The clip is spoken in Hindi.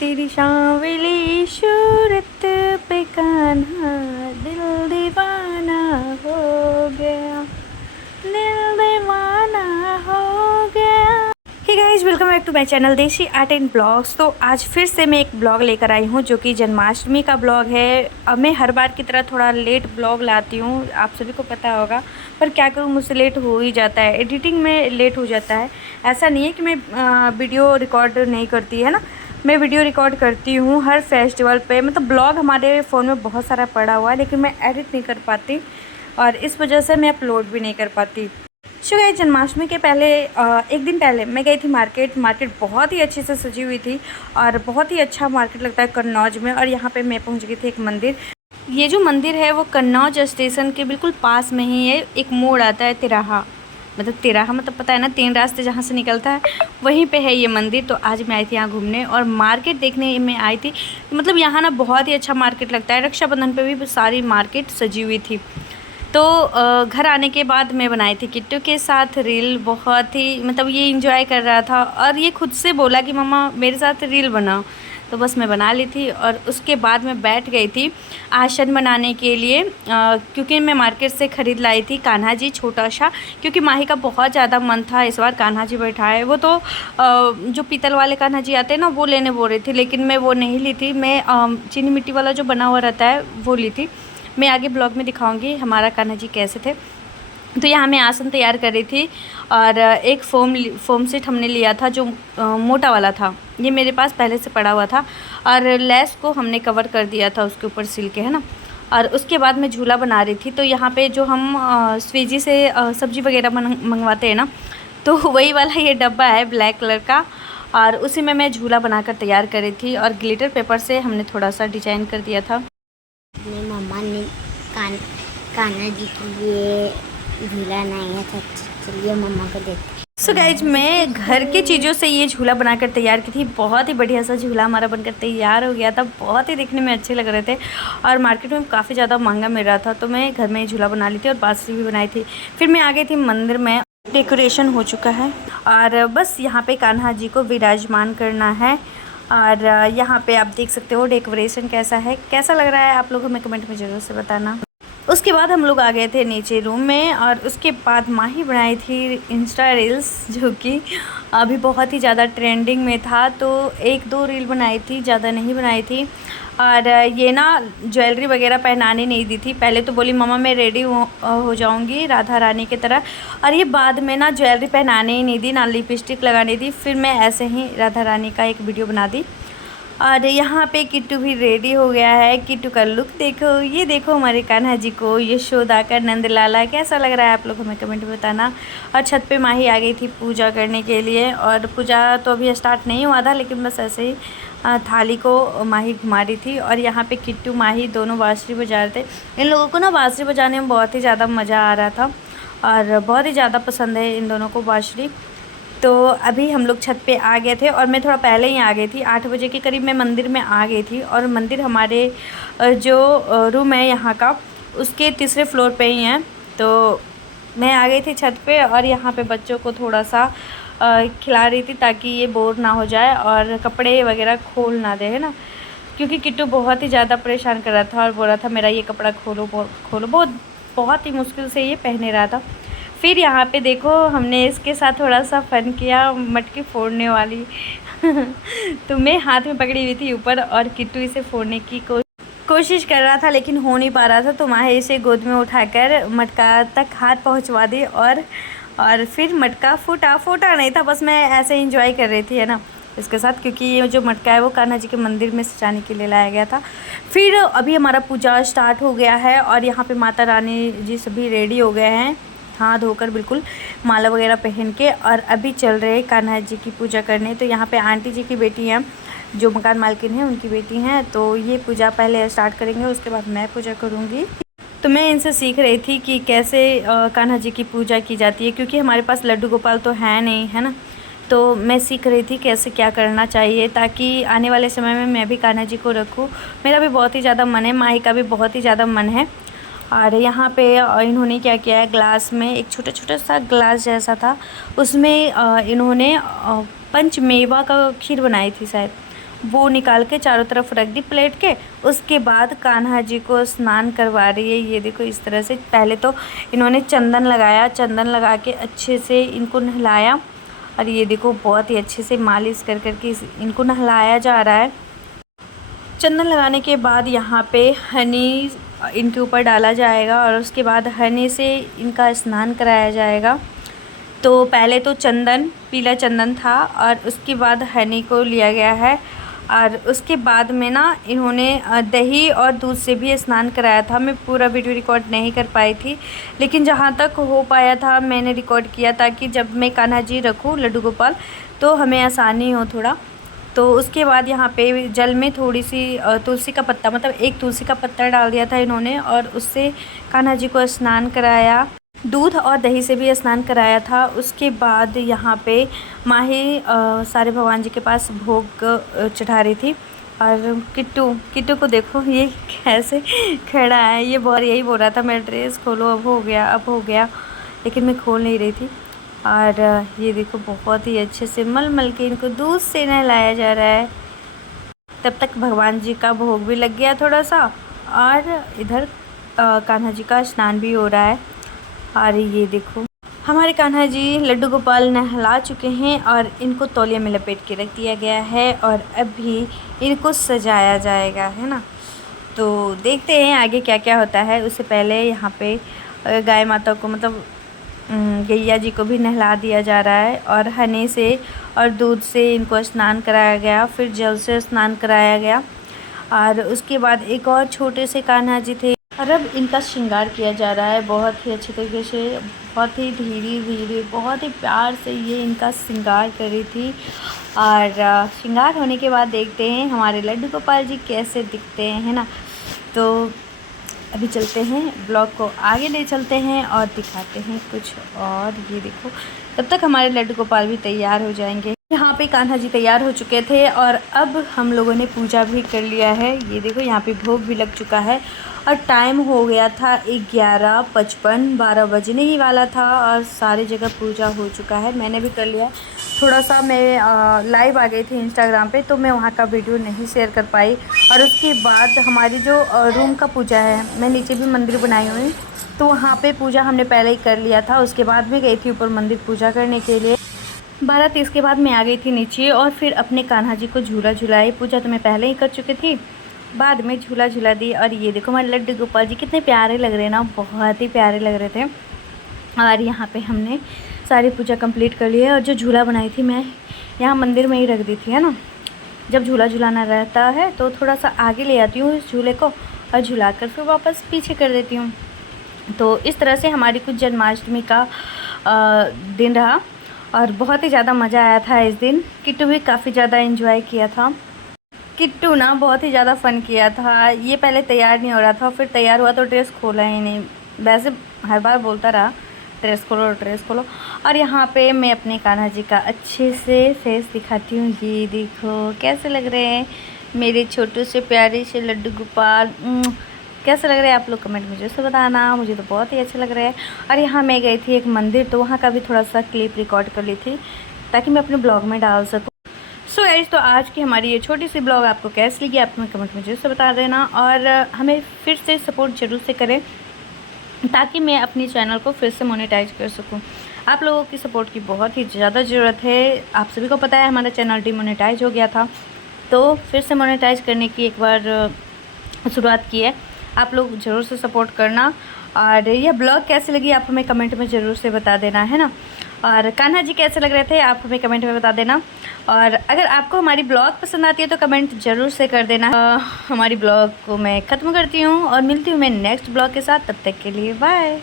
तेरी सांवली सूरत पे कान्हा दिल दीवाना हो गया, दिल दीवाना हो गया। Hey guys, welcome back to my channel Desi art and blogs. तो आज फिर से मैं एक ब्लॉग लेकर आई हूँ जो कि जन्माष्टमी का ब्लॉग है। अब मैं हर बार की तरह थोड़ा लेट ब्लॉग लाती हूँ, आप सभी को पता होगा, पर क्या करूँ, मुझसे लेट हो ही जाता है, एडिटिंग में लेट हो जाता है। ऐसा नहीं है कि मैं वीडियो रिकॉर्ड नहीं करती है ना, मैं वीडियो रिकॉर्ड करती हूँ हर फेस्टिवल पे। मतलब ब्लॉग हमारे फ़ोन में बहुत सारा पड़ा हुआ है, लेकिन मैं एडिट नहीं कर पाती और इस वजह से मैं अपलोड भी नहीं कर पाती। गाइस, जन्माष्टमी के पहले एक दिन पहले मैं गई थी मार्केट बहुत ही अच्छे से सजी हुई थी और बहुत ही अच्छा मार्केट लगता है कन्नौज में। और यहाँ पे मैं पहुँच गई थी एक मंदिर। ये जो मंदिर है वो कन्नौज स्टेशन के बिल्कुल पास में ही है। एक मोड़ आता है तिराहा, मतलब पता है ना, 3 रास्ते जहाँ से निकलता है वहीं पे है ये मंदिर। तो आज मैं आई थी यहाँ घूमने और मार्केट देखने में आई थी। मतलब यहाँ ना बहुत ही अच्छा मार्केट लगता है। रक्षाबंधन पे भी सारी मार्केट सजी हुई थी। तो घर आने के बाद मैं बनाई थी किट्टू के साथ रील। बहुत ही मतलब ये इंजॉय कर रहा था और ये खुद से बोला कि मम्मा मेरे साथ रील बनाओ। तो बस मैं बना ली थी और उसके बाद मैं बैठ गई थी आसन बनाने के लिए, क्योंकि मैं मार्केट से ख़रीद लाई थी कान्हा जी छोटा सा। क्योंकि माही का बहुत ज़्यादा मन था इस बार कान्हा जी बैठाए। वो तो जो पीतल वाले कान्हा जी आते हैं ना, वो लेने बोल रही थी, लेकिन मैं वो नहीं ली थी। मैं चीनी मिट्टी वाला जो बना हुआ रहता है वो ली थी। मैं आगे ब्लॉग में दिखाऊंगी हमारा कान्हा जी कैसे थे। तो यहाँ मैं आसन तैयार कर रही थी और एक फोम सेट हमने लिया था जो मोटा वाला था। ये मेरे पास पहले से पड़ा हुआ था और लेस को हमने कवर कर दिया था उसके ऊपर सिल के, है ना। और उसके बाद मैं झूला बना रही थी। तो यहाँ पे जो हम स्विगी से सब्ज़ी वगैरह मंगवाते हैं ना, तो वही वाला ये डब्बा है ब्लैक कलर का, और उसी में मैं झूला बनाकर तैयार कर रही थी। और ग्लिटर पेपर से हमने थोड़ा सा डिजाइन कर दिया था। अपने मम्मा ने कान्हा जी के लिए झूला बनाया था। चलिए मम्मा को देखते। सो गाइज, मैं घर की चीज़ों से ये झूला बनाकर तैयार की थी। बहुत ही बढ़िया सा झूला हमारा बनकर तैयार हो गया था। बहुत ही दिखने में अच्छे लग रहे थे और मार्केट में काफ़ी ज़्यादा महंगा मिल रहा था। तो मैं घर में ही झूला बना ली थी और बांसुरी भी बनाई थी। फिर मैं आ गई थी मंदिर में। डेकोरेशन हो चुका है और बस यहाँ पे कान्हा जी को विराजमान करना है। और यहाँ पे आप देख सकते हो डेकोरेशन कैसा है, कैसा लग रहा है, आप लोग हमें कमेंट में ज़रूर से बताना। उसके बाद हम लोग आ गए थे नीचे रूम में और उसके बाद माही बनाई थी इंस्टा रील्स, जो कि अभी बहुत ही ज़्यादा ट्रेंडिंग में था। तो 1-2 रील बनाई थी, ज़्यादा नहीं बनाई थी। और ये ना ज्वेलरी वगैरह पहनाने नहीं दी थी। पहले तो बोली मम्मा मैं रेडी हो जाऊँगी राधा रानी की तरह, और ये बाद में ना ज्वेलरी पहनाने ही नहीं दी, ना लिपस्टिक लगाने दी। फिर मैं ऐसे ही राधा रानी का एक वीडियो बना दी। और यहाँ पे किट्टू भी रेडी हो गया है। किट्टू का लुक देखो, ये देखो हमारे कान्हा जी को यशोदा का नंद लाला कैसा लग रहा है, आप लोग हमें कमेंट में बताना। और छत पे माही आ गई थी पूजा करने के लिए, और पूजा तो अभी स्टार्ट नहीं हुआ था, लेकिन बस ऐसे ही थाली को माही घुमा रही थी। और यहाँ पे किट्टू माही दोनों बांसुरी बजा रहे थे। इन लोगों को ना बांसुरी बजाने में बहुत ही ज़्यादा मज़ा आ रहा था और बहुत ही ज़्यादा पसंद है इन दोनों को बांसुरी। तो अभी हम लोग छत पे आ गए थे और मैं थोड़ा पहले ही आ गई थी। 8 बजे के करीब मैं मंदिर में आ गई थी। और मंदिर हमारे जो रूम है यहाँ का, उसके तीसरे फ्लोर पे ही है। तो मैं आ गई थी छत पे और यहाँ पे बच्चों को थोड़ा सा खिला रही थी ताकि ये बोर ना हो जाए और कपड़े वगैरह खोल ना दे, है ना। क्योंकि किट्टू बहुत ही ज़्यादा परेशान कर रहा था और बोल रहा था मेरा ये कपड़ा खोलो खोलो, बहुत ही मुश्किल से ये पहने रहा था। फिर यहाँ पे देखो हमने इसके साथ थोड़ा सा फ़न किया, मटकी फोड़ने वाली तो मैं हाथ में पकड़ी हुई थी ऊपर और किट्टू इसे फोड़ने की कोशिश कर रहा था, लेकिन हो नहीं पा रहा था। तो माही इसे गोद में उठाकर मटका तक हाथ पहुँचवा दी और फिर मटका फूटा नहीं था, बस मैं ऐसे इंजॉय कर रही थी, है ना, इसके साथ। क्योंकि ये जो मटका है वो कान्हा जी के मंदिर में सजाने के लिए लाया गया था। फिर अभी हमारा पूजा स्टार्ट हो गया है और यहाँ पे माता रानी जी सभी रेडी हो गए हैं, हाथ धोकर बिल्कुल माला वगैरह पहन के, और अभी चल रहे कान्हा जी की पूजा करने। तो यहाँ पे आंटी जी की बेटी हैं, जो मकान मालकिन है उनकी बेटी हैं। तो ये पूजा पहले स्टार्ट करेंगे, उसके बाद मैं पूजा करूँगी। तो मैं इनसे सीख रही थी कि कैसे कान्हा जी की पूजा की जाती है, क्योंकि हमारे पास लड्डू गोपाल तो है नहीं, है ना। तो मैं सीख रही थी कैसे क्या करना चाहिए, ताकि आने वाले समय में मैं भी कान्हा जी को रखूँ। मेरा भी बहुत ही ज़्यादा मन है, माही का भी बहुत ही ज़्यादा मन है। और यहाँ पे इन्होंने क्या किया है, ग्लास में एक छोटा सा ग्लास जैसा था, उसमें इन्होंने पंचमेवा का खीर बनाई थी शायद, वो निकाल के चारों तरफ रख दी प्लेट के। उसके बाद कान्हा जी को स्नान करवा रही है। ये देखो इस तरह से पहले तो इन्होंने चंदन लगाया, चंदन लगा के अच्छे से इनको नहलाया और ये देखो बहुत ही अच्छे से मालिश कर करके इनको नहलाया जा रहा है। चंदन लगाने के बाद यहाँ पे हनी इनके ऊपर डाला जाएगा और उसके बाद हनी से इनका स्नान कराया जाएगा। तो पहले तो चंदन, पीला चंदन था और उसके बाद हनी को लिया गया है और उसके बाद में ना इन्होंने दही और दूध से भी स्नान कराया था। मैं पूरा वीडियो रिकॉर्ड नहीं कर पाई थी, लेकिन जहाँ तक हो पाया था मैंने रिकॉर्ड किया ताकि जब मैं कान्हा जी रखूँ लड्डू गोपाल तो हमें आसानी हो थोड़ा। तो उसके बाद यहाँ पे जल में थोड़ी सी तुलसी का पत्ता, मतलब एक तुलसी का पत्ता डाल दिया था इन्होंने और उससे कान्हा जी को स्नान कराया। दूध और दही से भी स्नान कराया था। उसके बाद यहाँ पे माही सारे भगवान जी के पास भोग चढ़ा रही थी और किट्टू को देखो ये कैसे खड़ा है। ये बहुत यही बोल रहा था मेरा ड्रेस खोलो, अब हो गया, लेकिन मैं खोल नहीं रही थी। और ये देखो बहुत ही अच्छे से मल के इनको दूध से नहलाया जा रहा है। तब तक भगवान जी का भोग भी लग गया थोड़ा सा और इधर कान्हा जी का स्नान भी हो रहा है। और ये देखो हमारे कान्हा जी लड्डू गोपाल नहला चुके हैं और इनको तौलिया में लपेट के रख दिया गया है और अभी इनको सजाया जाएगा, है ना। तो देखते हैं आगे क्या क्या होता है। उससे पहले यहाँ पे गाय माता को, मतलब गैया जी को भी नहला दिया जा रहा है और हनी से और दूध से इनको स्नान कराया गया, फिर जल से स्नान कराया गया और उसके बाद एक और छोटे से कान्हा जी थे और अब इनका श्रृंगार किया जा रहा है बहुत ही अच्छे तरीके से, बहुत ही धीरे बहुत ही प्यार से ये इनका श्रृंगार कर रही थी। और श्रृंगार होने के बाद देखते हैं हमारे लड्डू गोपाल जी कैसे दिखते हैं, है ना। तो अभी चलते हैं, ब्लॉग को आगे ले चलते हैं और दिखाते हैं कुछ और। ये देखो तब तक हमारे लड्डू गोपाल भी तैयार हो जाएंगे। यहाँ पे कान्हा जी तैयार हो चुके थे और अब हम लोगों ने पूजा भी कर लिया है। ये देखो यहाँ पे भोग भी लग चुका है और टाइम हो गया था 11:55, 12 बजने ही वाला था और सारी जगह पूजा हो चुका है। मैंने भी कर लिया। थोड़ा सा मैं लाइव आ गई थी इंस्टाग्राम पे, तो मैं वहाँ का वीडियो नहीं शेयर कर पाई। और उसके बाद हमारी जो रूम का पूजा है, मैं नीचे भी मंदिर बनाई हुई, तो वहाँ पे पूजा हमने पहले ही कर लिया था। उसके बाद मैं गई थी ऊपर मंदिर पूजा करने के लिए। 12:30 के बाद मैं आ गई थी नीचे और फिर अपने कान्हा जी को झूला झुलाई। पूजा तो मैं पहले ही कर चुकी थी, बाद में झूला झुला दी। और ये देखो हमारे लड्डू गोपाल जी कितने प्यारे लग रहे हैं ना, बहुत ही प्यारे लग रहे थे। और यहाँ पे हमने सारी पूजा कंप्लीट कर ली है। और जो झूला बनाई थी मैं यहाँ मंदिर में ही रख दी थी, है ना। जब झूला झुलाना रहता है तो थोड़ा सा आगे ले आती हूँ इस झूले को और झुला कर फिर वापस पीछे कर देती हूँ। तो इस तरह से हमारी कुछ जन्माष्टमी का दिन रहा और बहुत ही ज़्यादा मज़ा आया था इस दिन। किट्टू भी काफ़ी ज़्यादा एंजॉय किया था। किट्टू ना बहुत ही ज़्यादा फ़न किया था। ये पहले तैयार नहीं हो रहा था, फिर तैयार हुआ तो ड्रेस खोला ही नहीं। वैसे हर बार बोलता रहा ड्रेस खोलो। और यहाँ पे मैं अपने कान्हा जी का अच्छे से फेस दिखाती हूँ। ये देखो कैसे लग रहे हैं मेरे छोटे से प्यारे से लड्डू गोपाल। कैसे लग रहे हैं आप लोग कमेंट में जैसे बताना, मुझे तो बहुत ही अच्छे लग रहे हैं। और यहाँ मैं गई थी एक मंदिर, तो वहाँ का भी थोड़ा सा क्लिप रिकॉर्ड कर ली थी ताकि मैं अपने ब्लॉग में डाल सकूँ। सो गाइस, तो आज की हमारी ये छोटी सी ब्लॉग आपको कैसी लगी आप हमें कमेंट में जरूर से बता देना। और हमें फिर से सपोर्ट जरूर से करें ताकि मैं अपनी चैनल को फिर से मोनेटाइज कर सकूं। आप लोगों की सपोर्ट की बहुत ही ज़्यादा ज़रूरत है। आप सभी को पता है हमारा चैनल डिमोनेटाइज हो गया था, तो फिर से मोनेटाइज करने की एक बार शुरुआत की है। आप लोग ज़रूर से सपोर्ट करना। और यह ब्लॉग कैसी लगी आप हमें कमेंट में ज़रूर से बता देना, है ना। और कान्हा जी कैसे लग रहे थे आप हमें कमेंट में बता देना। और अगर आपको हमारी ब्लॉग पसंद आती है तो कमेंट ज़रूर से कर देना। हमारी ब्लॉग को मैं ख़त्म करती हूँ और मिलती हूँ मैं नेक्स्ट ब्लॉग के साथ। तब तक के लिए बाय।